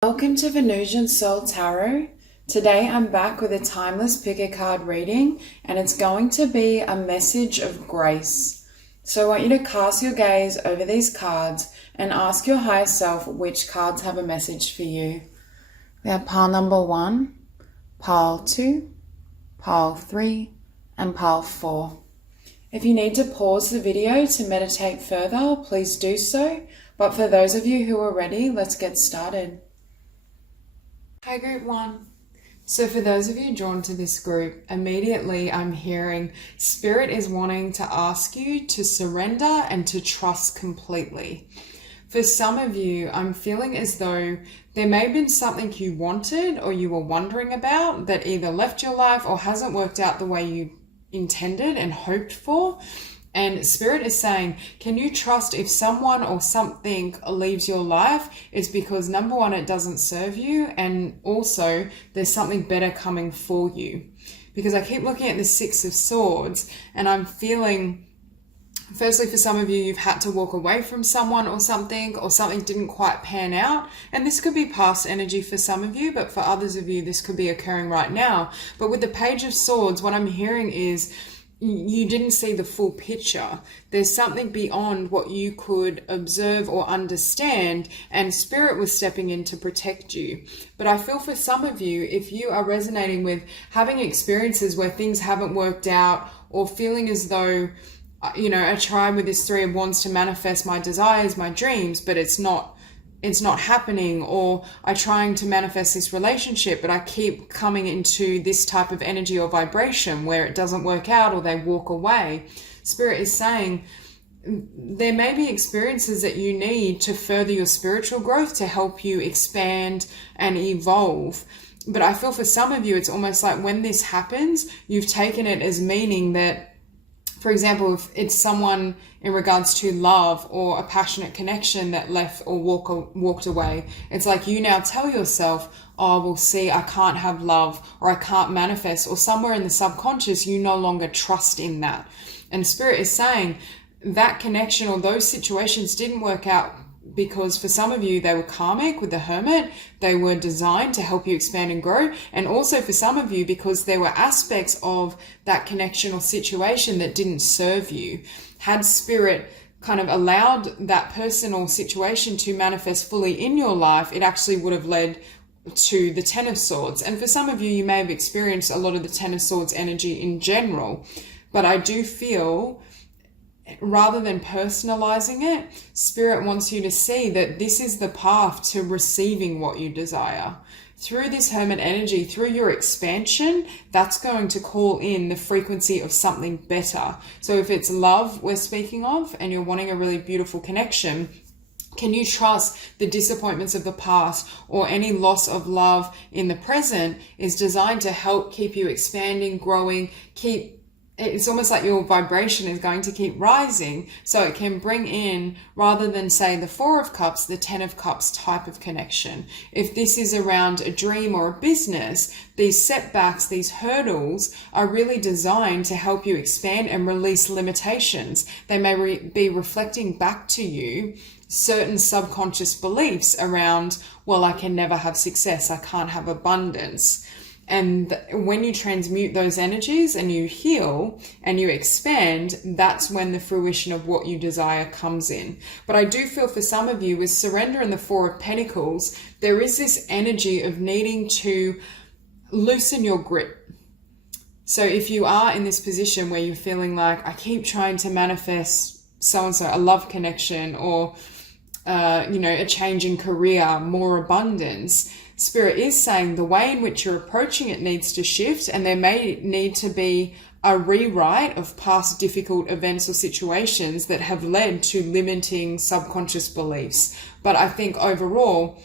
Welcome to Venusian Soul Tarot. Today I'm back with a timeless pick a card reading, and it's going to be a message of grace. So I want you to cast your gaze over these cards and ask your higher self which cards have a message for you. We have pile number 1, pile 2, pile 3, and pile 4. If you need to pause the video to meditate further, please do so. But for those of you who are ready, let's get started. Hi group 1. So for those of you drawn to this group, immediately I'm hearing Spirit is wanting to ask you to surrender and to trust completely. For some of you, I'm feeling as though there may have been something you wanted or you were wondering about that either left your life or hasn't worked out the way you intended and hoped for. And Spirit is saying, can you trust if someone or something leaves your life, it's because number one, it doesn't serve you, and also there's something better coming for you. Because I keep looking at the 6 of Swords and I'm feeling, firstly, for some of you, you've had to walk away from someone or something didn't quite pan out. And this could be past energy for some of you, but for others of you, this could be occurring right now. But with the Page of Swords, what I'm hearing is, you didn't see the full picture. There's something beyond what you could observe or understand, and Spirit was stepping in to protect you. But I feel for some of you, if you are resonating with having experiences where things haven't worked out, or feeling as though, I tried with this 3 of Wands to manifest my desires, my dreams, but it's not happening, or I'm trying to manifest this relationship, but I keep coming into this type of energy or vibration where it doesn't work out or they walk away. Spirit is saying there may be experiences that you need to further your spiritual growth, to help you expand and evolve. But I feel for some of you, it's almost like when this happens, you've taken it as meaning that, for example, if it's someone in regards to love or a passionate connection that left or walked away, it's like you now tell yourself, oh, well, see, I can't have love, or I can't manifest, or somewhere in the subconscious, you no longer trust in that. And Spirit is saying that connection or those situations didn't work out because for some of you, they were karmic with the Hermit. They were designed to help you expand and grow. And also for some of you, because there were aspects of that connection or situation that didn't serve you. Had Spirit kind of allowed that person or situation to manifest fully in your life, it actually would have led to the 10 of Swords. And for some of you, you may have experienced a lot of the 10 of Swords energy in general. But I do feel, rather than personalizing it, Spirit wants you to see that this is the path to receiving what you desire. Through this Hermit energy, through your expansion, that's going to call in the frequency of something better. So if it's love we're speaking of, and you're wanting a really beautiful connection, can you trust the disappointments of the past or any loss of love in the present is designed to help keep you expanding, growing, it's almost like your vibration is going to keep rising, so it can bring in, rather than say the 4 of Cups, the 10 of Cups type of connection. If this is around a dream or a business, these setbacks, these hurdles are really designed to help you expand and release limitations. They may be reflecting back to you certain subconscious beliefs around, well, I can never have success, I can't have abundance. And when you transmute those energies and you heal and you expand, that's when the fruition of what you desire comes in. But I do feel for some of you, with surrender and the 4 of Pentacles, there is this energy of needing to loosen your grip. So if you are in this position where you're feeling like, I keep trying to manifest so-and-so, a love connection, or a change in career, more abundance, Spirit is saying the way in which you're approaching it needs to shift, and there may need to be a rewrite of past difficult events or situations that have led to limiting subconscious beliefs. But I think overall,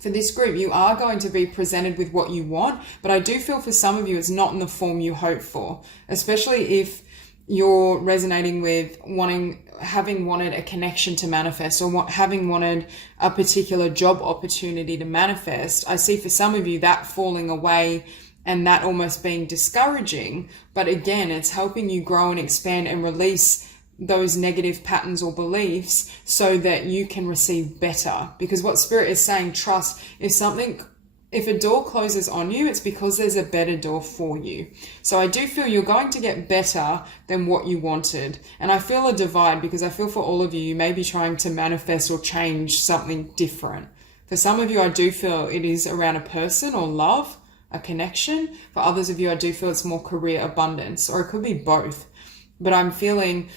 for this group, you are going to be presented with what you want, but I do feel for some of you it's not in the form you hope for, especially if you're resonating with having wanted a connection to manifest, or having wanted a particular job opportunity to manifest. I see for some of you that falling away and that almost being discouraging. But again, it's helping you grow and expand and release those negative patterns or beliefs so that you can receive better. Because what Spirit is saying, trust, if a door closes on you, it's because there's a better door for you. So I do feel you're going to get better than what you wanted. And I feel a divide, because I feel for all of you, you may be trying to manifest or change something different. For some of you, I do feel it is around a person or love, a connection. For others of you, I do feel it's more career abundance, or it could be both. But I'm feeling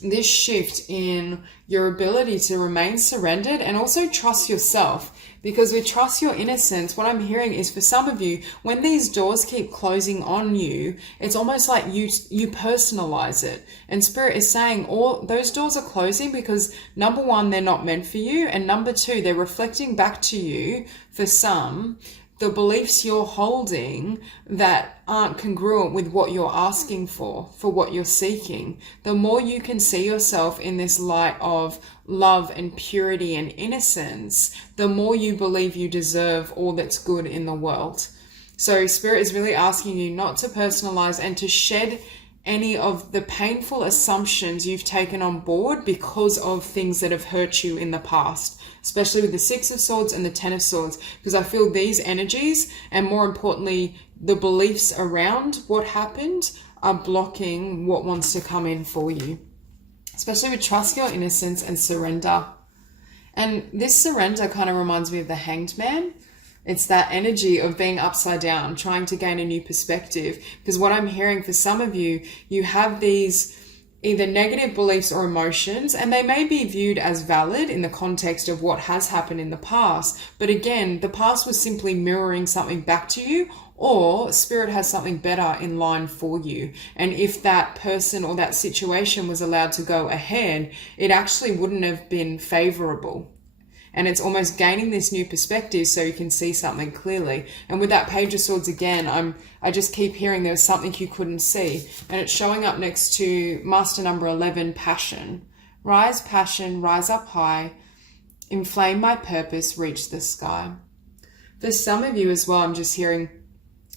this shift in your ability to remain surrendered and also trust yourself. Because with trust your innocence, what I'm hearing is for some of you, when these doors keep closing on you, it's almost like you personalize it. And Spirit is saying all those doors are closing because, number one, they're not meant for you. And number two, they're reflecting back to you, for some, the beliefs you're holding that aren't congruent with what you're asking for what you're seeking. The more you can see yourself in this light of love and purity and innocence, the more you believe you deserve all that's good in the world. So Spirit is really asking you not to personalize and to shed any of the painful assumptions you've taken on board because of things that have hurt you in the past, especially with the Six of Swords and the Ten of Swords, because I feel these energies, and more importantly, the beliefs around what happened, are blocking what wants to come in for you. Especially with trust your innocence and surrender. And this surrender kind of reminds me of the Hanged Man. It's that energy of being upside down, trying to gain a new perspective. Because what I'm hearing for some of you, you have these either negative beliefs or emotions, and they may be viewed as valid in the context of what has happened in the past. But again, the past was simply mirroring something back to you, or Spirit has something better in line for you. And if that person or that situation was allowed to go ahead, it actually wouldn't have been favorable. And it's almost gaining this new perspective so you can see something clearly. And with that Page of Swords again, I just keep hearing there was something you couldn't see. And it's showing up next to Master number 11, Passion. Rise, passion, rise up high. Inflame my purpose, reach the sky. For some of you as well, I'm just hearing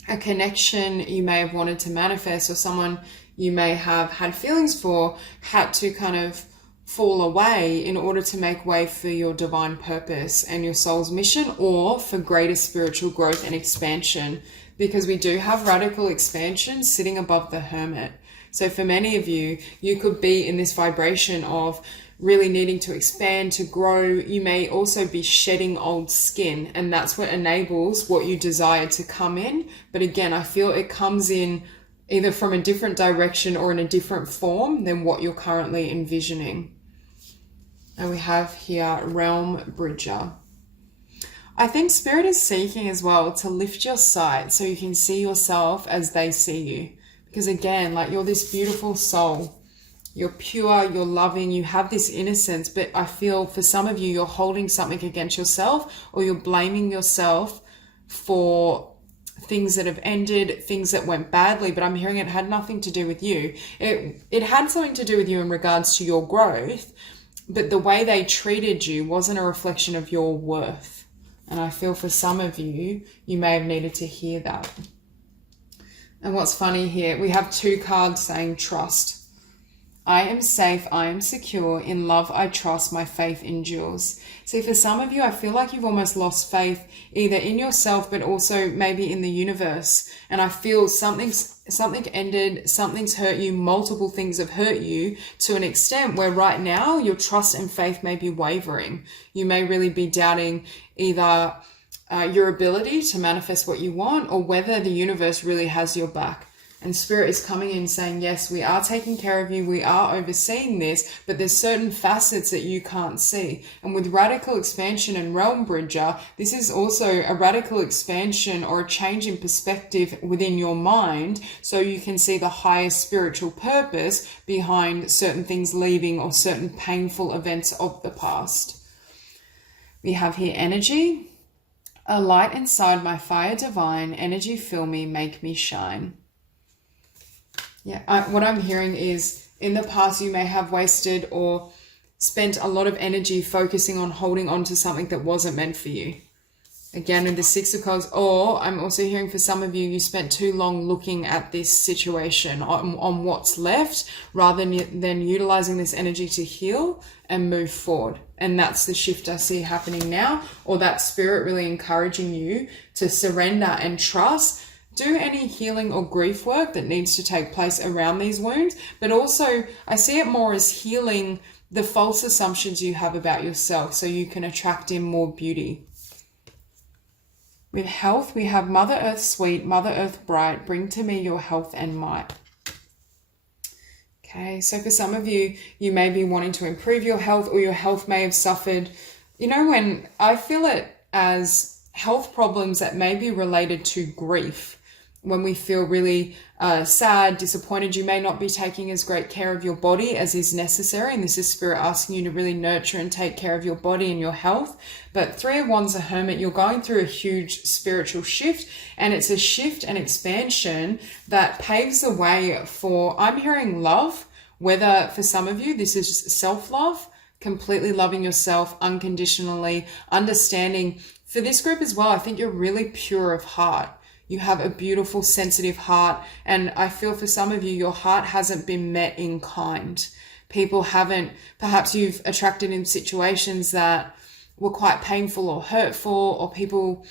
a connection you may have wanted to manifest, or someone you may have had feelings for had to kind of fall away in order to make way for your divine purpose and your soul's mission, or for greater spiritual growth and expansion, because we do have radical expansion sitting above the Hermit. So for many of you, you could be in this vibration of really needing to expand, to grow. You may also be shedding old skin, and that's what enables what you desire to come in. But again, I feel it comes in either from a different direction or in a different form than what you're currently envisioning. And we have here Realm Bridger. I think Spirit is seeking as well to lift your sight so you can see yourself as they see you. Because again, like, you're this beautiful soul. You're pure, you're loving, you have this innocence, but I feel for some of you, you're holding something against yourself, or you're blaming yourself for things that have ended, things that went badly, but I'm hearing it had nothing to do with you. It had something to do with you in regards to your growth, but the way they treated you wasn't a reflection of your worth. And I feel for some of you, you may have needed to hear that. And what's funny here, we have two cards saying trust. I am safe, I am secure, in love I trust, my faith endures. See, for some of you, I feel like you've almost lost faith either in yourself, but also maybe in the universe. And I feel something ended, something's hurt you, multiple things have hurt you to an extent where right now your trust and faith may be wavering. You may really be doubting either your ability to manifest what you want, or whether the universe really has your back. And Spirit is coming in saying, yes, we are taking care of you. We are overseeing this, but there's certain facets that you can't see. And with radical expansion and Realm Bridger, this is also a radical expansion or a change in perspective within your mind, so you can see the highest spiritual purpose behind certain things leaving or certain painful events of the past. We have here energy. A light inside my fire divine, energy fill me, make me shine. Yeah, what I'm hearing is in the past you may have wasted or spent a lot of energy focusing on holding on to something that wasn't meant for you. Again, with the Six of Cups, or I'm also hearing for some of you, you spent too long looking at this situation on what's left rather than utilizing this energy to heal and move forward. And that's the shift I see happening now, or that spirit really encouraging you to surrender and trust. Do any healing or grief work that needs to take place around these wounds, but also I see it more as healing the false assumptions you have about yourself so you can attract in more beauty. With health, we have Mother Earth sweet, Mother Earth bright, bring to me your health and might. Okay, so for some of you, you may be wanting to improve your health, or your health may have suffered. You know, when I feel it as health problems that may be related to grief, when we feel really sad, disappointed, you may not be taking as great care of your body as is necessary. And this is Spirit asking you to really nurture and take care of your body and your health. But Three of Wands, a Hermit, you're going through a huge spiritual shift. And it's a shift and expansion that paves the way for, I'm hearing love, whether for some of you, this is self-love, completely loving yourself unconditionally, understanding. For this group as well, I think you're really pure of heart. You have a beautiful, sensitive heart. And I feel for some of you, your heart hasn't been met in kind. People haven't, perhaps you've attracted in situations that were quite painful or hurtful, or people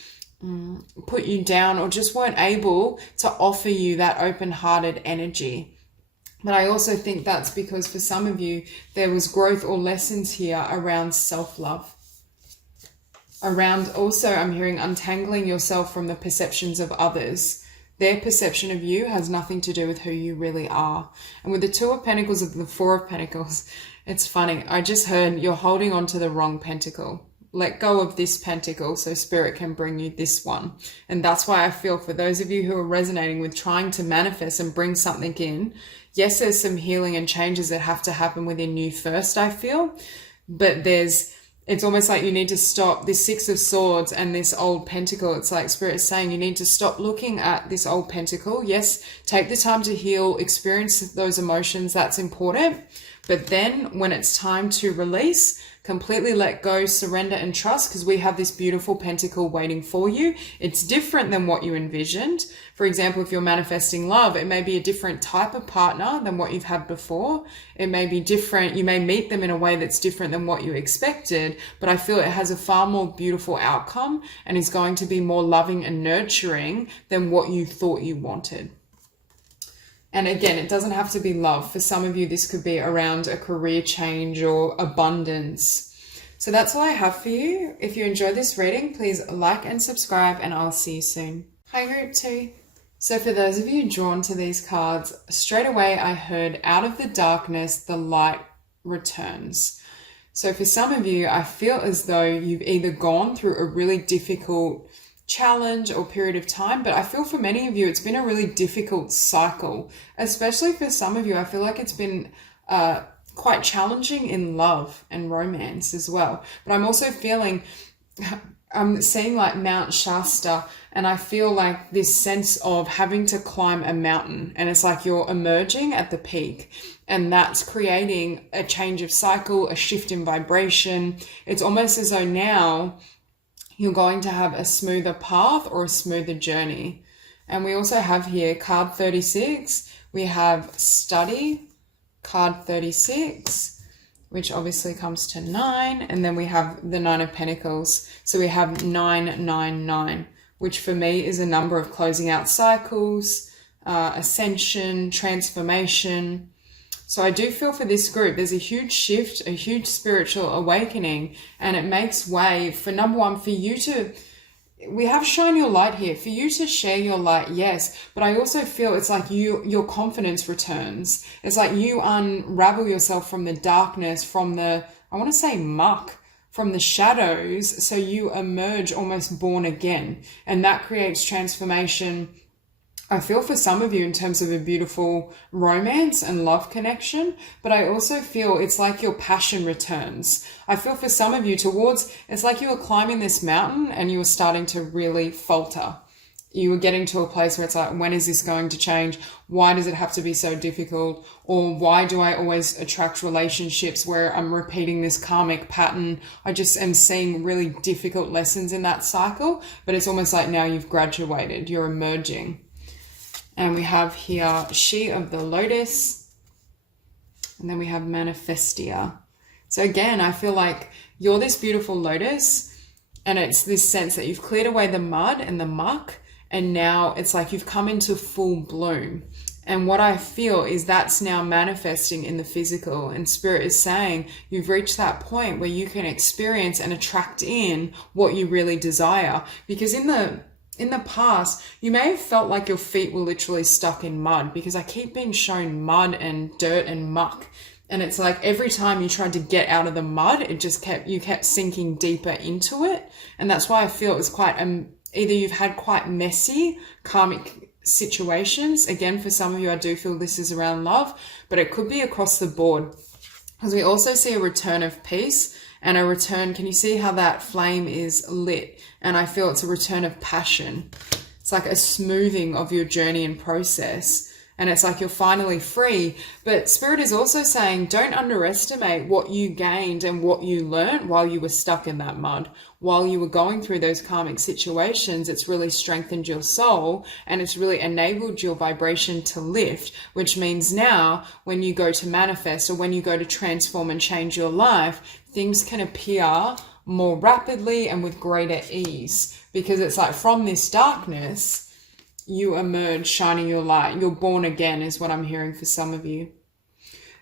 put you down or just weren't able to offer you that open-hearted energy. But I also think that's because for some of you, there was growth or lessons here around self-love. Around also, I'm hearing untangling yourself from the perceptions of others. Their perception of you has nothing to do with who you really are. And with the Two of Pentacles and the Four of Pentacles, it's funny. I just heard you're holding on to the wrong pentacle. Let go of this pentacle so Spirit can bring you this one. And that's why I feel for those of you who are resonating with trying to manifest and bring something in, yes, there's some healing and changes that have to happen within you first, I feel. But it's almost like you need to stop this Six of Swords and this old pentacle. It's like Spirit is saying you need to stop looking at this old pentacle. Yes, take the time to heal, experience those emotions. That's important. But then when it's time to release, completely let go, surrender and trust, because we have this beautiful pentacle waiting for you. It's different than what you envisioned. For example, if you're manifesting love, it may be a different type of partner than what you've had before. It may be different. You may meet them in a way that's different than what you expected, but I feel it has a far more beautiful outcome and is going to be more loving and nurturing than what you thought you wanted. And again, it doesn't have to be love. For some of you, this could be around a career change or abundance. So that's all I have for you. If you enjoyed this reading, please like and subscribe, and I'll see you soon. Hi, Group 2. So for those of you drawn to these cards, straight away I heard, out of the darkness, the light returns. So for some of you, I feel as though you've either gone through a really difficult challenge or period of time, but I feel for many of you it's been a really difficult cycle. Especially for some of you, I feel like it's been quite challenging in love and romance as well. But I'm also feeling, I'm seeing like Mount Shasta, and I feel like this sense of having to climb a mountain, and it's like you're emerging at the peak, and that's creating a change of cycle, a shift in vibration. It's almost as though now you're going to have a smoother path or a smoother journey. And we also have here card 36. We have study, card 36, which obviously comes to 9. And then we have the 9 of Pentacles. So we have 999, which for me is a number of closing out cycles, ascension, transformation. So I do feel for this group, there's a huge shift, a huge spiritual awakening, and it makes way for, number one, for you to, we have shine your light here, for you to share your light, yes, but I also feel it's like your confidence returns. It's like you unravel yourself from the darkness, from the, I want to say muck, from the shadows, so you emerge almost born again, and that creates transformation. I feel for some of you in terms of a beautiful romance and love connection, but I also feel it's like your passion returns. I feel for some of you it's like you were climbing this mountain and you were starting to really falter. you were getting to a place where it's like, when is this going to change? Why does it have to be so difficult? Or why do I always attract relationships where I'm repeating this karmic pattern? I just am seeing really difficult lessons in that cycle, but it's almost like now you've graduated, you're emerging. And we have here She of the Lotus, and then we have Manifestia. So again, I feel like you're this beautiful lotus, and it's this sense that you've cleared away the mud and the muck, and now it's like you've come into full bloom. And what I feel is that's now manifesting in the physical, and Spirit is saying you've reached that point where you can experience and attract in what you really desire. Because in the past, you may have felt like your feet were literally stuck in mud, because I keep being shown mud and dirt and muck. And it's like every time you tried to get out of the mud, you kept sinking deeper into it. And that's why I feel it was quite, either you've had quite messy karmic situations. Again, for some of you, I do feel this is around love, but it could be across the board. Because we also see a return of peace and a return. Can you see how that flame is lit? And I feel it's a return of passion. It's like a smoothing of your journey and process. And it's like you're finally free. But Spirit is also saying, don't underestimate what you gained and what you learned while you were stuck in that mud. While you were going through those karmic situations, it's really strengthened your soul, and it's really enabled your vibration to lift, which means now when you go to manifest, or when you go to transform and change your life, things can appear more rapidly and with greater ease, because it's like from this darkness, you emerge shining your light. You're born again is what I'm hearing for some of you.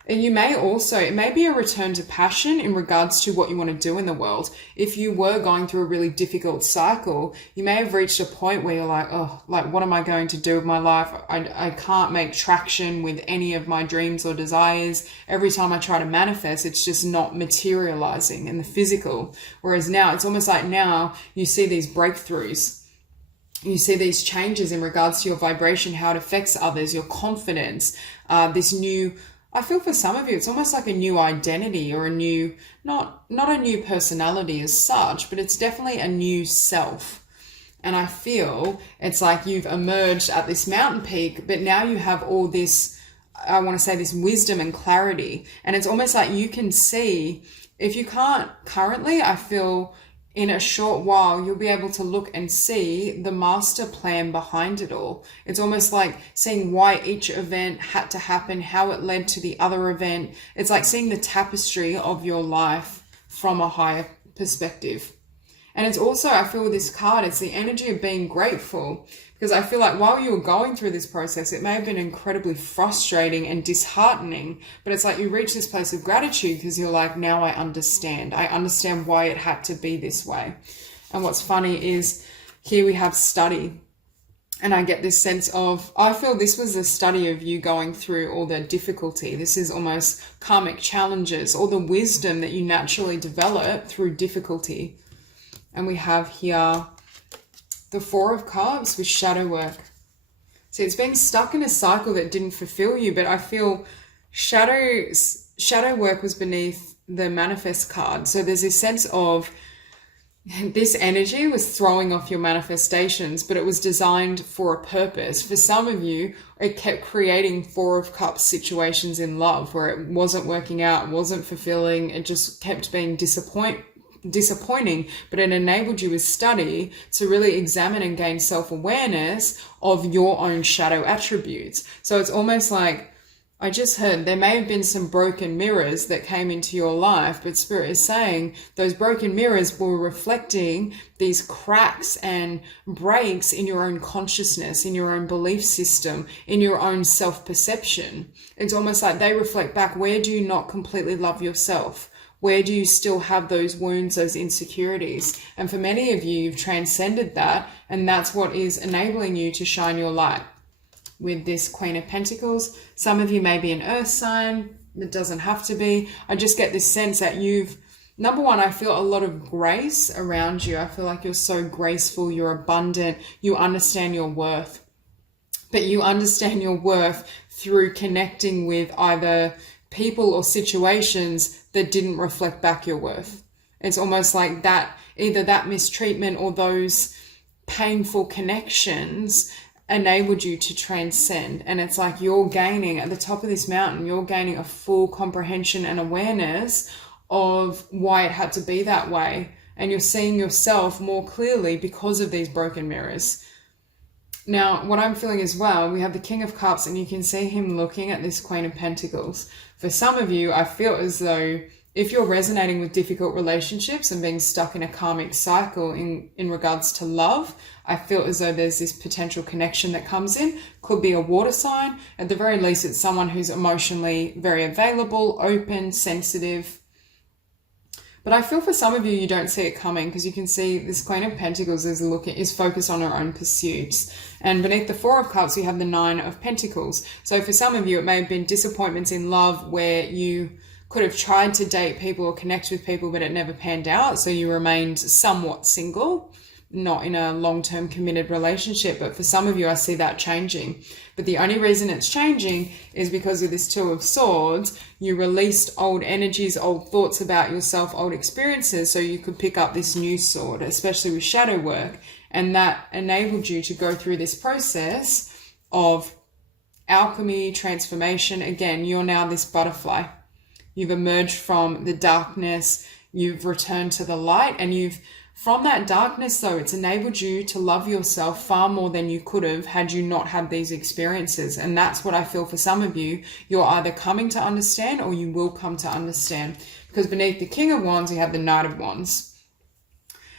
And you may also, it may be a return to passion in regards to what you want to do in the world. If you were going through a really difficult cycle, you may have reached a point where you're like, oh, like, what am I going to do with my life? I can't make traction with any of my dreams or desires. Every time I try to manifest, it's just not materializing in the physical. Whereas now, it's almost like now you see these breakthroughs. You see these changes in regards to your vibration, how it affects others, your confidence, this new, I feel for some of you, it's almost like a new identity, or a new, not a new personality as such, but it's definitely a new self. And I feel it's like you've emerged at this mountain peak, but now you have all this, I want to say, this wisdom and clarity. And it's almost like you can see, if you can't currently, I feel in a short while, you'll be able to look and see the master plan behind it all. It's almost like seeing why each event had to happen, how it led to the other event. It's like seeing the tapestry of your life from a higher perspective. And it's also, I feel with this card, it's the energy of being grateful. Because I feel like while you were going through this process, it may have been incredibly frustrating and disheartening, but it's like you reach this place of gratitude because you're like, now I understand. I understand why it had to be this way. And what's funny is here we have study. And I get this sense of, I feel this was a study of you going through all the difficulty. This is almost karmic challenges, all the wisdom that you naturally develop through difficulty. And we have here the Four of Cups with shadow work. See, it's being stuck in a cycle that didn't fulfill you, but I feel shadow work was beneath the manifest card. So there's this sense of this energy was throwing off your manifestations, but it was designed for a purpose. For some of you, it kept creating Four of Cups situations in love where it wasn't working out, wasn't fulfilling. It just kept being disappointing, but it enabled you with study to really examine and gain self-awareness of your own shadow attributes. So it's almost like, I just heard there may have been some broken mirrors that came into your life, but Spirit is saying those broken mirrors were reflecting these cracks and breaks in your own consciousness, in your own belief system, in your own self-perception. It's almost like they reflect back, where do you not completely love yourself? Where do you still have those wounds, those insecurities? And for many of you, you've transcended that, and that's what is enabling you to shine your light. With this Queen of Pentacles, some of you may be an earth sign. It doesn't have to be. I just get this sense that you've, number one, I feel a lot of grace around you. I feel like you're so graceful, you're abundant, you understand your worth. But you understand your worth through connecting with either people or situations that didn't reflect back your worth. It's almost like that, either that mistreatment or those painful connections enabled you to transcend. And it's like you're gaining at the top of this mountain, you're gaining a full comprehension and awareness of why it had to be that way. And you're seeing yourself more clearly because of these broken mirrors. Now, what I'm feeling as well, we have the King of Cups, and you can see him looking at this Queen of Pentacles. For some of you, I feel as though if you're resonating with difficult relationships and being stuck in a karmic cycle in regards to love, I feel as though there's this potential connection that comes in. Could be a water sign. At the very least, it's someone who's emotionally very available, open, sensitive. But I feel for some of you, you don't see it coming, because you can see this Queen of Pentacles is focused on her own pursuits. And beneath the Four of Cups, we have the Nine of Pentacles. So for some of you, it may have been disappointments in love where you could have tried to date people or connect with people, but it never panned out. So you remained somewhat single, not in a long-term committed relationship. But for some of you, I see that changing. But the only reason it's changing is because of this Two of Swords. You released old energies, old thoughts about yourself, old experiences, so you could pick up this new sword, especially with shadow work. And that enabled you to go through this process of alchemy, transformation. Again, you're now this butterfly. You've emerged from the darkness, you've returned to the light, and from that darkness though, it's enabled you to love yourself far more than you could have had you not had these experiences. And that's what I feel for some of you. You're either coming to understand or you will come to understand. Because beneath the King of Wands, you have the Knight of Wands.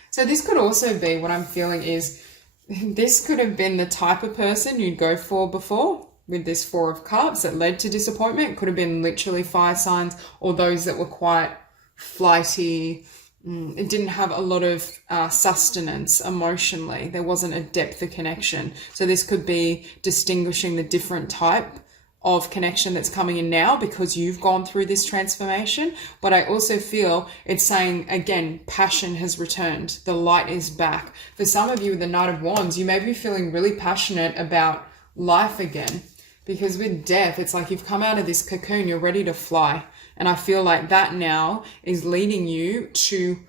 So this could also be, what I'm feeling is, this could have been the type of person you'd go for before. With this Four of Cups that led to disappointment. It could have been literally fire signs, or those that were quite flighty. It didn't have a lot of sustenance emotionally. There wasn't a depth of connection. So this could be distinguishing the different type of connection that's coming in now because you've gone through this transformation. But I also feel it's saying, again, passion has returned. The light is back. For some of you with the Knight of Wands, you may be feeling really passionate about life again. Because with death, it's like you've come out of this cocoon, you're ready to fly. And I feel like that now is leading you to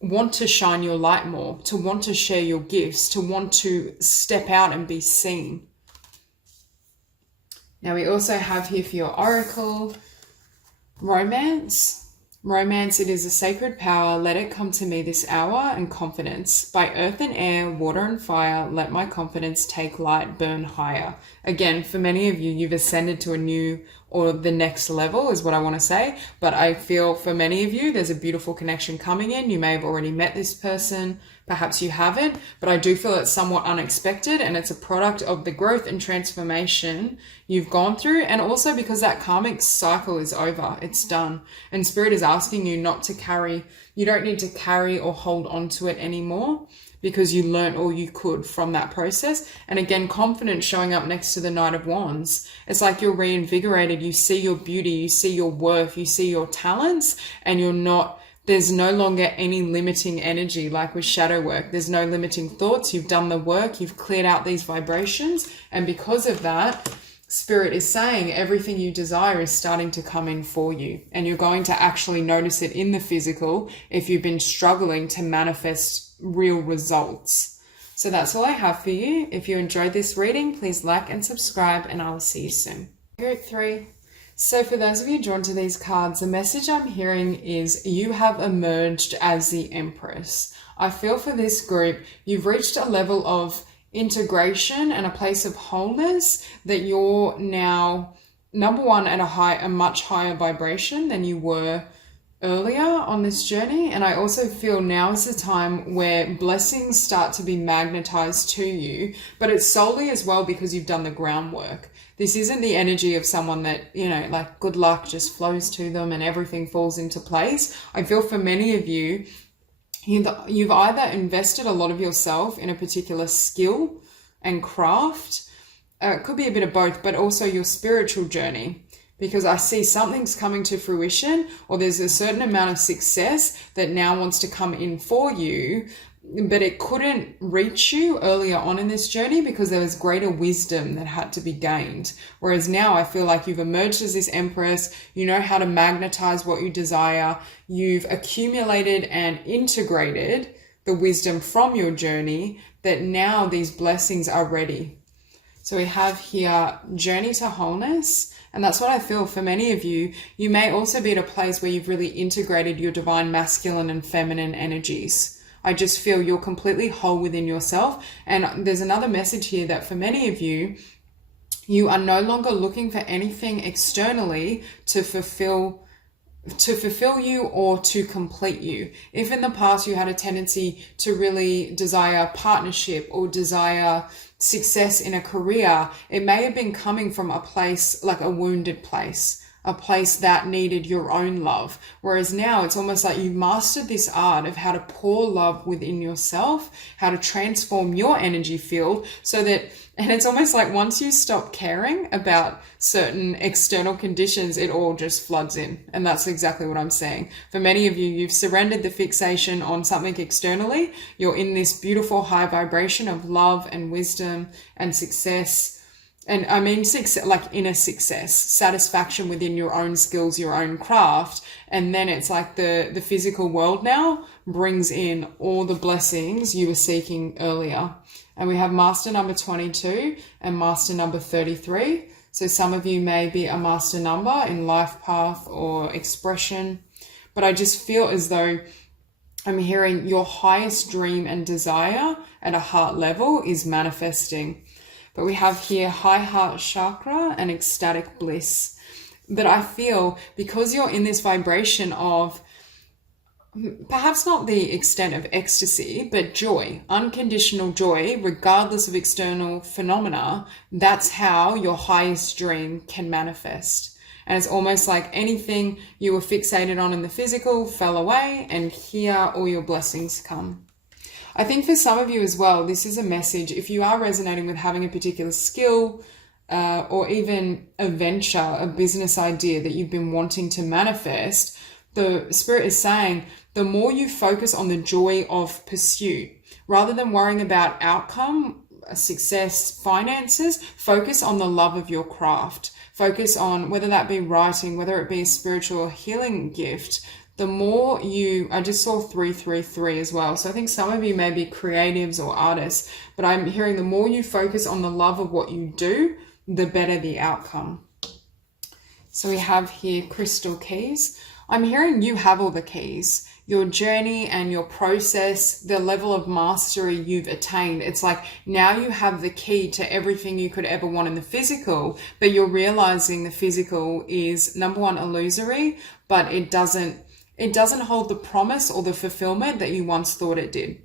want to shine your light more, to want to share your gifts, to want to step out and be seen. Now we also have here for your oracle, romance. Romance, it is a sacred power. Let it come to me this hour, and confidence. By earth and air, water and fire, let my confidence take light, burn higher. Again, for many of you, you've ascended to a new or the next level is what I want to say. But I feel for many of you, there's a beautiful connection coming in. You may have already met this person. Perhaps you haven't, but I do feel it's somewhat unexpected, and it's a product of the growth and transformation you've gone through. And also because that karmic cycle is over, it's done. And Spirit is asking you not to carry, you don't need to carry or hold on to it anymore, because you learned all you could from that process. And again, confidence showing up next to the Knight of Wands. It's like you're reinvigorated. You see your beauty, you see your worth, you see your talents, and there's no longer any limiting energy like with shadow work. There's no limiting thoughts. You've done the work. You've cleared out these vibrations. And because of that, Spirit is saying everything you desire is starting to come in for you. And you're going to actually notice it in the physical if you've been struggling to manifest real results. So that's all I have for you. If you enjoyed this reading, please like and subscribe, and I will see you soon. Group 3. So for those of you drawn to these cards, the message I'm hearing is you have emerged as the Empress. I feel for this group, you've reached a level of integration and a place of wholeness that you're now, number one, at a much higher vibration than you were earlier on this journey. And I also feel now is the time where blessings start to be magnetized to you, but it's solely as well because you've done the groundwork. This isn't the energy of someone that, like good luck just flows to them and everything falls into place. I feel for many of you, you've either invested a lot of yourself in a particular skill and craft. It could be a bit of both, but also your spiritual journey. Because I see something's coming to fruition, or there's a certain amount of success that now wants to come in for you, but it couldn't reach you earlier on in this journey because there was greater wisdom that had to be gained. Whereas now I feel like you've emerged as this Empress, you know how to magnetize what you desire, you've accumulated and integrated the wisdom from your journey, that now these blessings are ready. So we have here journey to wholeness. And that's what I feel for many of you. You may also be at a place where you've really integrated your divine masculine and feminine energies. I just feel you're completely whole within yourself. And there's another message here that for many of you, you are no longer looking for anything externally to fulfill you or to complete you. If in the past you had a tendency to really desire partnership or desire success in a career, it may have been coming from a place like a wounded place, a place that needed your own love. Whereas now it's almost like you've mastered this art of how to pour love within yourself, how to transform your energy field so that, and it's almost like once you stop caring about certain external conditions, it all just floods in. And that's exactly what I'm saying. For many of you, you've surrendered the fixation on something externally. You're in this beautiful high vibration of love and wisdom and success. And I mean, success, like inner success, satisfaction within your own skills, your own craft. And then it's like the physical world now brings in all the blessings you were seeking earlier. And we have master number 22 and master number 33. So some of you may be a master number in life path or expression. But I just feel as though I'm hearing your highest dream and desire at a heart level is manifesting. But we have here high heart chakra and ecstatic bliss. But I feel because you're in this vibration of perhaps not the extent of ecstasy, but joy, unconditional joy, regardless of external phenomena, that's how your highest dream can manifest. And it's almost like anything you were fixated on in the physical fell away, and here all your blessings come. I think for some of you as well, this is a message. If you are resonating with having a particular skill or even a venture, a business idea that you've been wanting to manifest, the Spirit is saying the more you focus on the joy of pursuit, rather than worrying about outcome, success, finances, focus on the love of your craft. Focus on whether that be writing, whether it be a spiritual or healing gift. The more I just saw 333 as well. So I think some of you may be creatives or artists, but I'm hearing the more you focus on the love of what you do, the better the outcome. So we have here crystal keys. I'm hearing you have all the keys. Your journey and your process, the level of mastery you've attained. It's like now you have the key to everything you could ever want in the physical, but you're realizing the physical is, number one, illusory, but it doesn't hold the promise or the fulfillment that you once thought it did.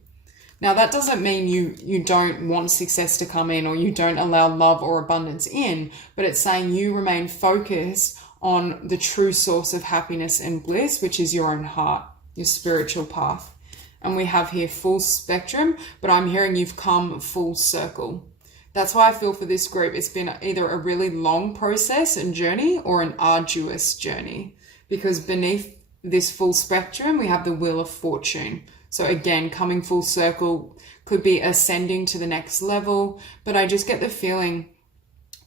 Now, that doesn't mean you don't want success to come in or you don't allow love or abundance in, but it's saying you remain focused on the true source of happiness and bliss, which is your own heart, your spiritual path. And we have here full spectrum, but I'm hearing you've come full circle. That's why I feel for this group, it's been either a really long process and journey or an arduous journey, because beneath this full spectrum, we have the Wheel of Fortune. So again, coming full circle could be ascending to the next level, but I just get the feeling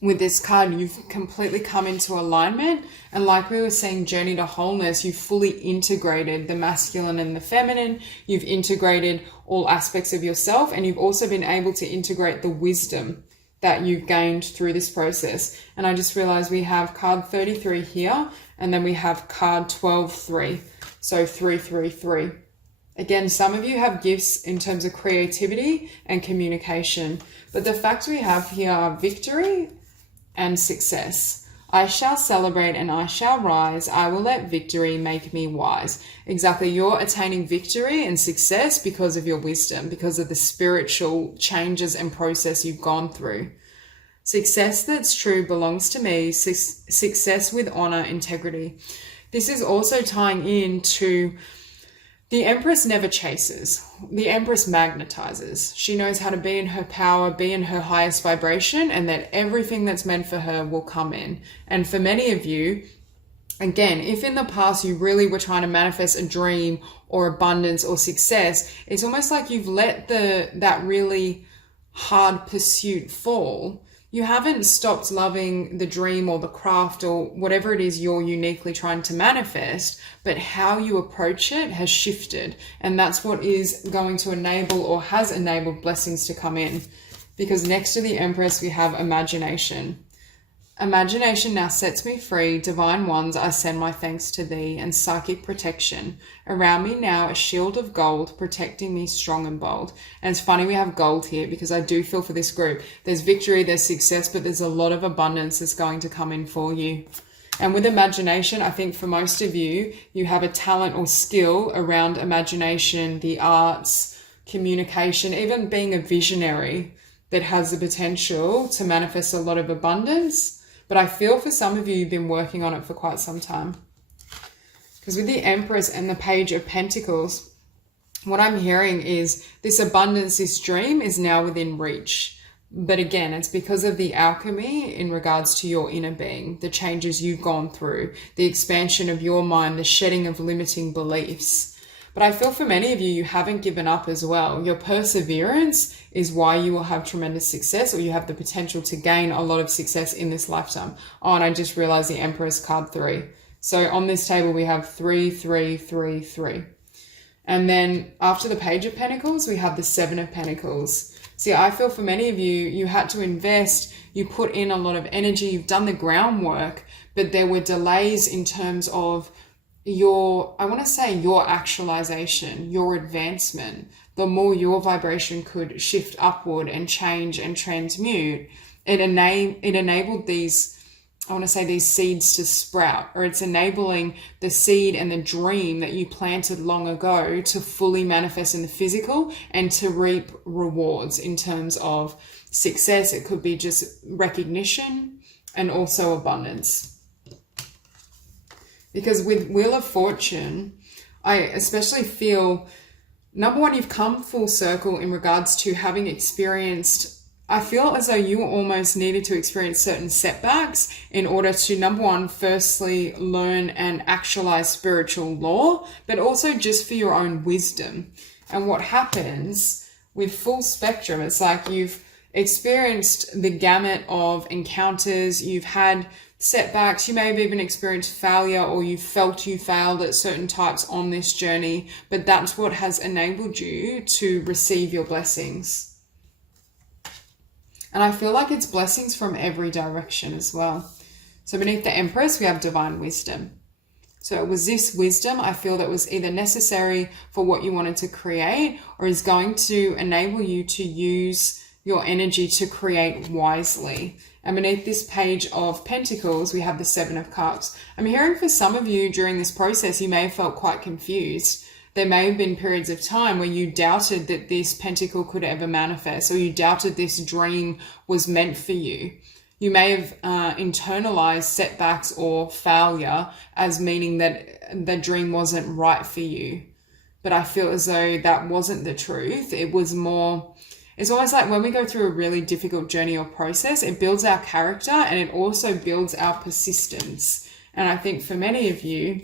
with this card, you've completely come into alignment. And like we were saying, journey to wholeness, you've fully integrated the masculine and the feminine. You've integrated all aspects of yourself, and you've also been able to integrate the wisdom that you've gained through this process. And I just realized we have card 33 here, and then we have card 12-3, so 333. Again, some of you have gifts in terms of creativity and communication, but the fact we have here are victory and success. I shall celebrate and I shall rise. I will let victory make me wise. Exactly. You're attaining victory and success because of your wisdom, because of the spiritual changes and process you've gone through. Success that's true belongs to me. Success with honor, integrity. This is also tying into the Empress never chases. The Empress magnetizes. She knows how to be in her power, be in her highest vibration, and that everything that's meant for her will come in. And for many of you, again, if in the past you really were trying to manifest a dream or abundance or success, it's almost like you've let that really hard pursuit fall. you haven't stopped loving the dream or the craft or whatever it is you're uniquely trying to manifest, but how you approach it has shifted. And that's what is going to enable or has enabled blessings to come in. Because next to the Empress, we have imagination. Imagination now sets me free. Divine ones, I send my thanks to thee, and psychic protection. Around me now a shield of gold, protecting me strong and bold. And it's funny we have gold here, because I do feel for this group, there's victory, there's success, but there's a lot of abundance that's going to come in for you. And with imagination, I think for most of you, you have a talent or skill around imagination, the arts, communication, even being a visionary that has the potential to manifest a lot of abundance. But I feel for some of you, you've been working on it for quite some time. Because with the Empress and the Page of Pentacles, what I'm hearing is this abundance, this dream is now within reach. But again, it's because of the alchemy in regards to your inner being, the changes you've gone through, the expansion of your mind, the shedding of limiting beliefs. But I feel for many of you, you haven't given up as well. Your perseverance is why you will have tremendous success, or you have the potential to gain a lot of success in this lifetime. Oh, and I just realized the Empress card 3. So on this table, we have 3, 3, 3, 3. And then after the Page of Pentacles, we have the 7 of Pentacles. See, I feel for many of you, you had to invest, you put in a lot of energy, you've done the groundwork, but there were delays in terms of your actualization, your advancement. The more your vibration could shift upward and change and transmute, it enabled these seeds to sprout, or it's enabling the seed and the dream that you planted long ago to fully manifest in the physical and to reap rewards in terms of success. It could be just recognition and also abundance. Because with Wheel of Fortune, I especially feel, number one, you've come full circle in regards to having experienced, I feel as though you almost needed to experience certain setbacks in order to, number one, firstly, learn and actualize spiritual law, but also just for your own wisdom. And what happens with full spectrum, it's like you've experienced the gamut of encounters, you've had setbacks, you may have even experienced failure, or you felt you failed at certain types on this journey, but that's what has enabled you to receive your blessings. And I feel like it's blessings from every direction as well. So beneath the Empress, we have divine wisdom. So it was this wisdom, I feel, that was either necessary for what you wanted to create, or is going to enable you to use your energy to create wisely. And beneath this Page of Pentacles, we have the 7 of Cups. I'm hearing for some of you during this process, you may have felt quite confused. There may have been periods of time where you doubted that this pentacle could ever manifest, or you doubted this dream was meant for you. You may have internalized setbacks or failure as meaning that the dream wasn't right for you. But I feel as though that wasn't the truth. It was more, it's always like when we go through a really difficult journey or process, it builds our character and it also builds our persistence. And I think for many of you,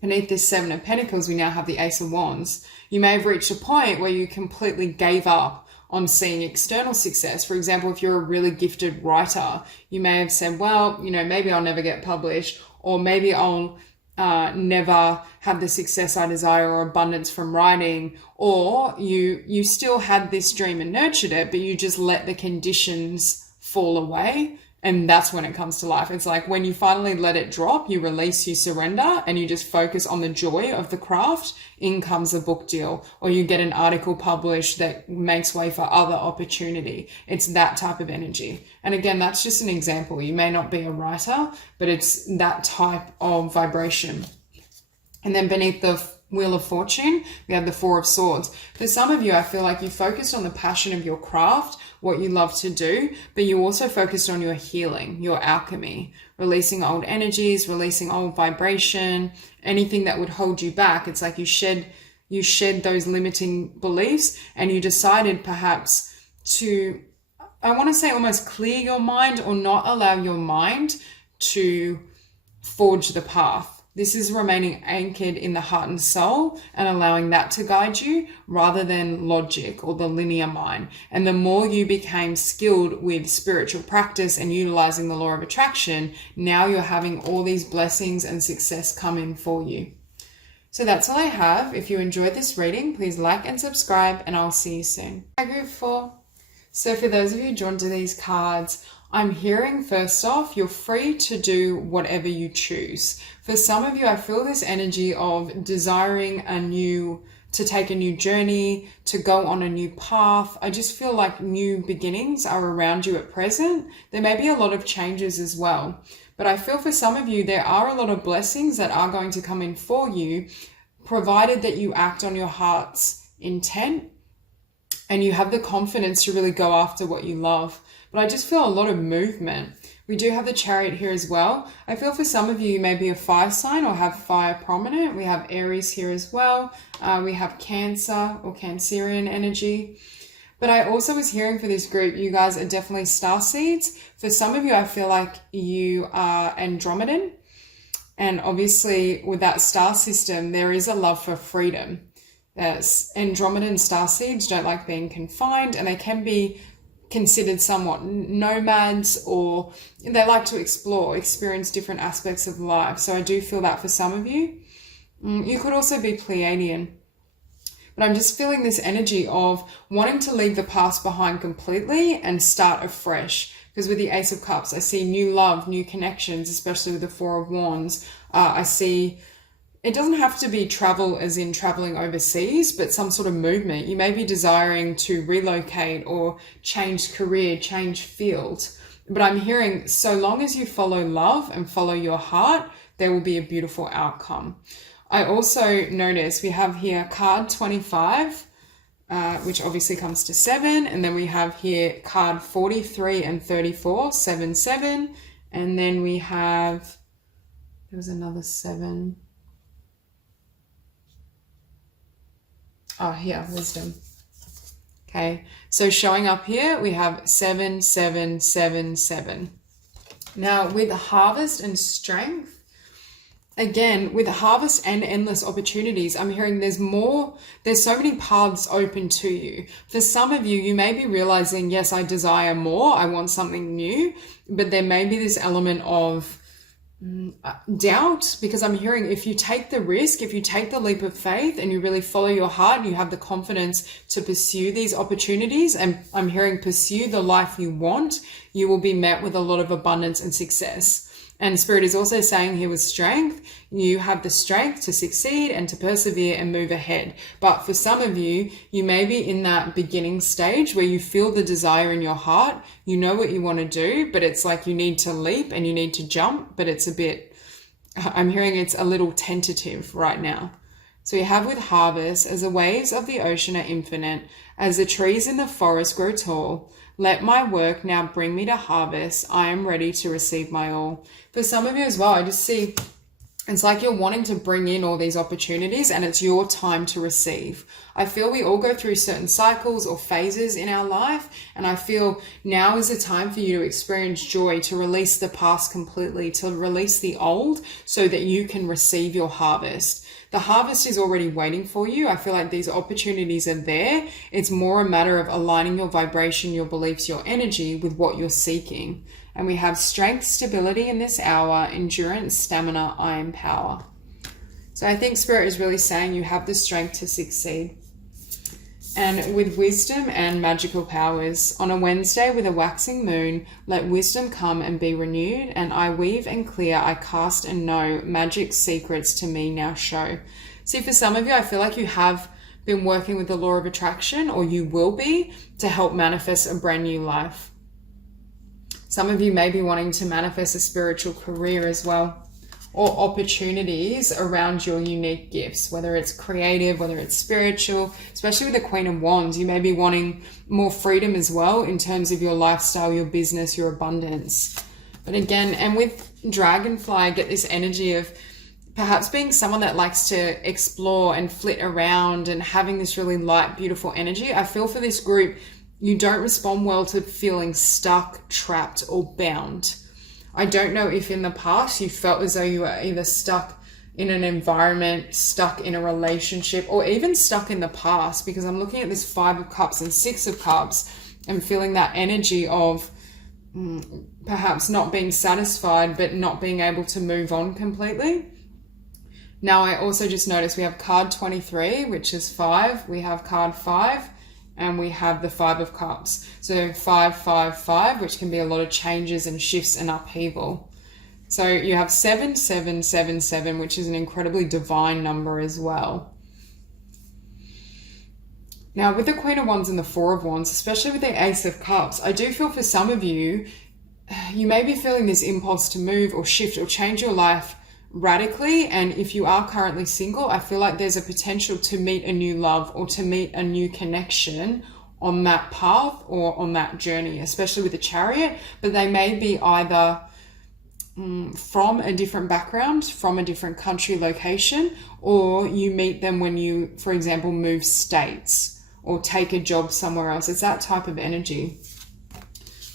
beneath this 7 of Pentacles, we now have the Ace of Wands. You may have reached a point where you completely gave up on seeing external success. For example, if you're a really gifted writer, you may have said, well, you know, maybe I'll never get published, or maybe I'll never have the success I desire or abundance from writing, or you still had this dream and nurtured it, but you just let the conditions fall away. And that's when it comes to life. It's like when you finally let it drop, you release, you surrender, and you just focus on the joy of the craft, in comes a book deal, or you get an article published that makes way for other opportunity. It's that type of energy. And again, that's just an example. You may not be a writer, but it's that type of vibration. And then beneath the Wheel of Fortune, we have the 4 of Swords. For some of you, I feel like you focused on the passion of your craft, what you love to do, but you also focused on your healing, your alchemy, releasing old energies, releasing old vibration, anything that would hold you back. It's like you shed those limiting beliefs, and you decided perhaps to, I want to say, almost clear your mind, or not allow your mind to forge the path. This is remaining anchored in the heart and soul and allowing that to guide you rather than logic or the linear mind. And the more you became skilled with spiritual practice and utilizing the law of attraction, now you're having all these blessings and success come in for you. So that's all I have. If you enjoyed this reading, please like and subscribe, and I'll see you soon. Hi, Group 4. So for those of you drawn to these cards, I'm hearing, first off, you're free to do whatever you choose. For some of you, I feel this energy of desiring to take a new journey, to go on a new path. I just feel like new beginnings are around you at present. There may be a lot of changes as well. But I feel for some of you, there are a lot of blessings that are going to come in for you, provided that you act on your heart's intent and you have the confidence to really go after what you love. But I just feel a lot of movement. We do have the Chariot here as well. I feel for some of you, you may be a fire sign or have fire prominent. We have Aries here as well. We have Cancer or Cancerian energy. But I also was hearing for this group, you guys are definitely starseeds. For some of you, I feel like you are Andromedan. And obviously with that star system, there is a love for freedom. Andromedan starseeds don't like being confined, and they can be considered somewhat nomads, or they like to explore, experience different aspects of life. So I do feel that for some of you. You could also be Pleiadian. But I'm just feeling this energy of wanting to leave the past behind completely and start afresh. Because with the Ace of Cups, I see new love, new connections, especially with the Four of Wands. I see it doesn't have to be travel as in traveling overseas, but some sort of movement. You may be desiring to relocate or change career, change field. But I'm hearing so long as you follow love and follow your heart, there will be a beautiful outcome. I also notice we have here card 25, which obviously comes to 7. And then we have here card 43 and 34, 7, 7. And then we have, there was another 7. Oh, here, Wisdom. Okay, so showing up here, we have 7, 7, 7, 7. Now with Harvest and Strength, again, with harvest and endless opportunities, I'm hearing there's so many paths open to you. For some of you, you may be realizing, yes, I desire more, I want something new, but there may be this element of doubt, because I'm hearing if you take the risk, if you take the leap of faith and you really follow your heart, you have the confidence to pursue these opportunities, and I'm hearing pursue the life you want, you will be met with a lot of abundance and success. And Spirit is also saying here with strength, you have the strength to succeed and to persevere and move ahead. But for some of you, you may be in that beginning stage where you feel the desire in your heart, you know what you want to do, but it's like you need to leap and you need to jump, but it's a bit, I'm hearing it's a little tentative right now. So you have with Harvest, as the waves of the ocean are infinite, as the trees in the forest grow tall, let my work now bring me to harvest. I am ready to receive my all. For some of you as well, I just see it's like you're wanting to bring in all these opportunities and it's your time to receive. I feel we all go through certain cycles or phases in our life, and I feel now is the time for you to experience joy, to release the past completely, to release the old so that you can receive your harvest. The harvest is already waiting for you. I feel like these opportunities are there. It's more a matter of aligning your vibration, your beliefs, your energy with what you're seeking. And we have strength, stability in this hour, endurance, stamina, iron power. So I think Spirit is really saying you have the strength to succeed. And with wisdom and magical powers, on a Wednesday with a waxing moon, let wisdom come and be renewed, and I weave and clear, I cast and know, magic secrets to me now show. See, for some of you, I feel like you have been working with the law of attraction, or you will be, to help manifest a brand new life. Some of you may be wanting to manifest a spiritual career as well, or opportunities around your unique gifts, whether it's creative, whether it's spiritual. Especially with the Queen of Wands, you may be wanting more freedom as well in terms of your lifestyle, your business, your abundance. But again, and with Dragonfly, I get this energy of perhaps being someone that likes to explore and flit around and having this really light, beautiful energy. I feel for this group, you don't respond well to feeling stuck, trapped, or bound. I don't know if in the past you felt as though you were either stuck in an environment, stuck in a relationship, or even stuck in the past, because I'm looking at this 5 of Cups and 6 of Cups and feeling that energy of perhaps not being satisfied, but not being able to move on completely. Now, I also just noticed we have card 23, which is 5. We have card 5, and we have the 5 of Cups. So 5, 5, 5, which can be a lot of changes and shifts and upheaval. So you have 7, 7, 7, 7, which is an incredibly divine number as well. Now, with the Queen of Wands and the 4 of Wands, especially with the Ace of Cups, I do feel for some of you, you may be feeling this impulse to move or shift or change your life radically. And if you are currently single, I feel like there's a potential to meet a new love or to meet a new connection on that path or on that journey, especially with the Chariot. But they may be either from a different background, from a different country location, or you meet them when you, for example, move states or take a job somewhere else. It's that type of energy.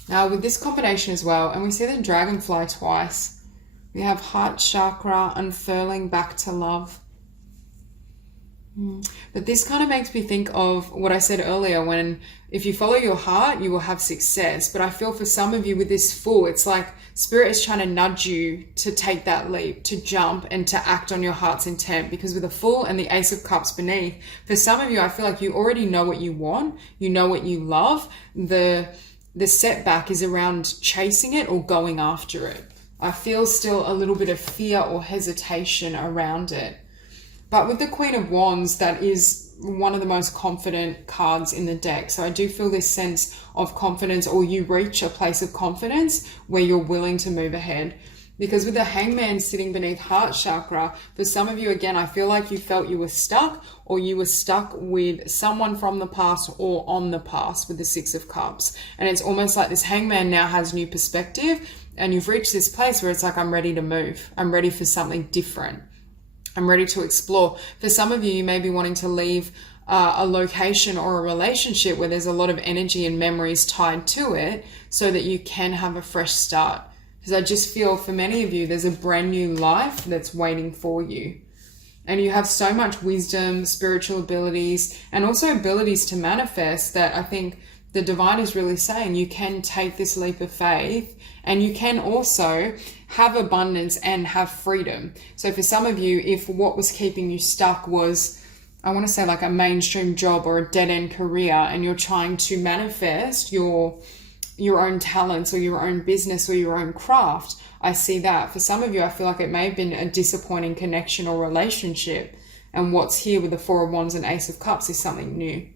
Now, with this combination as well, and we see the dragonfly twice, we have heart chakra unfurling back to love. But this kind of makes me think of what I said earlier, when if you follow your heart, you will have success. But I feel for some of you with this Fool, it's like Spirit is trying to nudge you to take that leap, to jump and to act on your heart's intent. Because with the Fool and the Ace of Cups beneath, for some of you, I feel like you already know what you want. You know what you love. The setback is around chasing it or going after it. I feel still a little bit of fear or hesitation around it. But with the Queen of Wands, that is one of the most confident cards in the deck. So I do feel this sense of confidence, or you reach a place of confidence where you're willing to move ahead. Because with the Hangman sitting beneath heart chakra, for some of you, again, I feel like you felt you were stuck, or you were stuck with someone from the past or on the past with the 6 of Cups. And it's almost like this Hangman now has new perspective, and you've reached this place where it's like, I'm ready to move. I'm ready for something different. I'm ready to explore. For some of you, you may be wanting to leave a location or a relationship where there's a lot of energy and memories tied to it, so that you can have a fresh start. Because I just feel for many of you, there's a brand new life that's waiting for you. And you have so much wisdom, spiritual abilities, and also abilities to manifest, that I think the divine is really saying you can take this leap of faith, and you can also have abundance and have freedom. So for some of you, if what was keeping you stuck was, I want to say, like a mainstream job or a dead-end career, and you're trying to manifest your own talents or your own business or your own craft, I see that. For some of you, I feel like it may have been a disappointing connection or relationship, and what's here with the 4 of Wands and Ace of Cups is something new.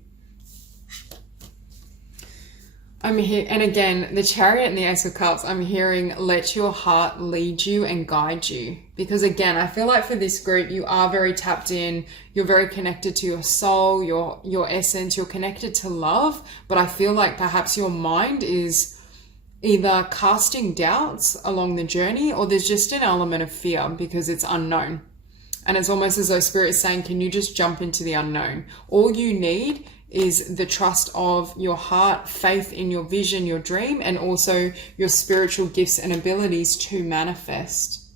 I'm here, and again, the Chariot and the Ace of Cups, I'm hearing, let your heart lead you and guide you. Because again, I feel like for this group, you are very tapped in, you're very connected to your soul, your essence, you're connected to love, but I feel like perhaps your mind is either casting doubts along the journey, or there's just an element of fear because it's unknown. And it's almost as though Spirit is saying, can you just jump into the unknown? All you need is the trust of your heart, faith in your vision, your dream, and also your spiritual gifts and abilities to manifest.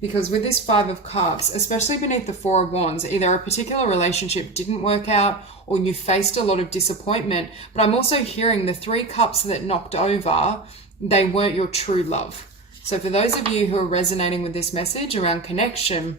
Because with this 5 of Cups, especially beneath the 4 of Wands, either a particular relationship didn't work out, or you faced a lot of disappointment. But I'm also hearing the 3 cups that knocked over, they weren't your true love. So for those of you who are resonating with this message around connection,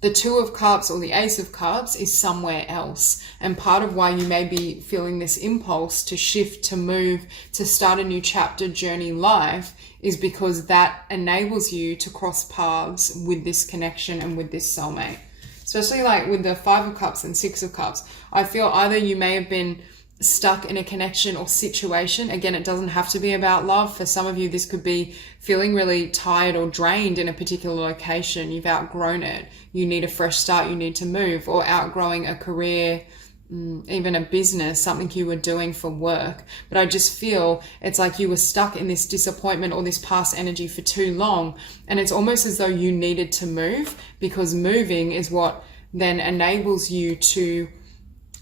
the 2 of Cups or the Ace of Cups is somewhere else. And part of why you may be feeling this impulse to shift, to move, to start a new chapter, journey, life, is because that enables you to cross paths with this connection and with this soulmate. Especially like with the 5 of Cups and 6 of Cups. I feel either you may have been stuck in a connection or situation. Again, it doesn't have to be about love. For some of you, this could be feeling really tired or drained in a particular location. You've outgrown it. You need a fresh start. You need to move, or outgrowing a career, even a business, something you were doing for work. But I just feel it's like you were stuck in this disappointment or this past energy for too long. And it's almost as though you needed to move, because moving is what then enables you to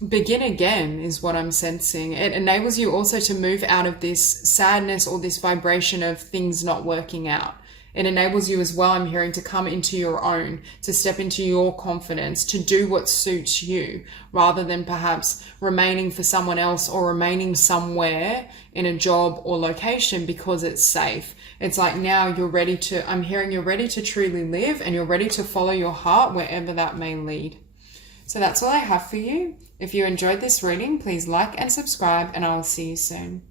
begin again, is what I'm sensing. It enables you also to move out of this sadness or this vibration of things not working out. It enables you as well, I'm hearing, to come into your own, to step into your confidence, to do what suits you, rather than perhaps remaining for someone else or remaining somewhere in a job or location because it's safe. It's like now you're ready to, I'm hearing you're ready to truly live, and you're ready to follow your heart wherever that may lead. So that's all I have for you. If you enjoyed this reading, please like and subscribe, and I will see you soon.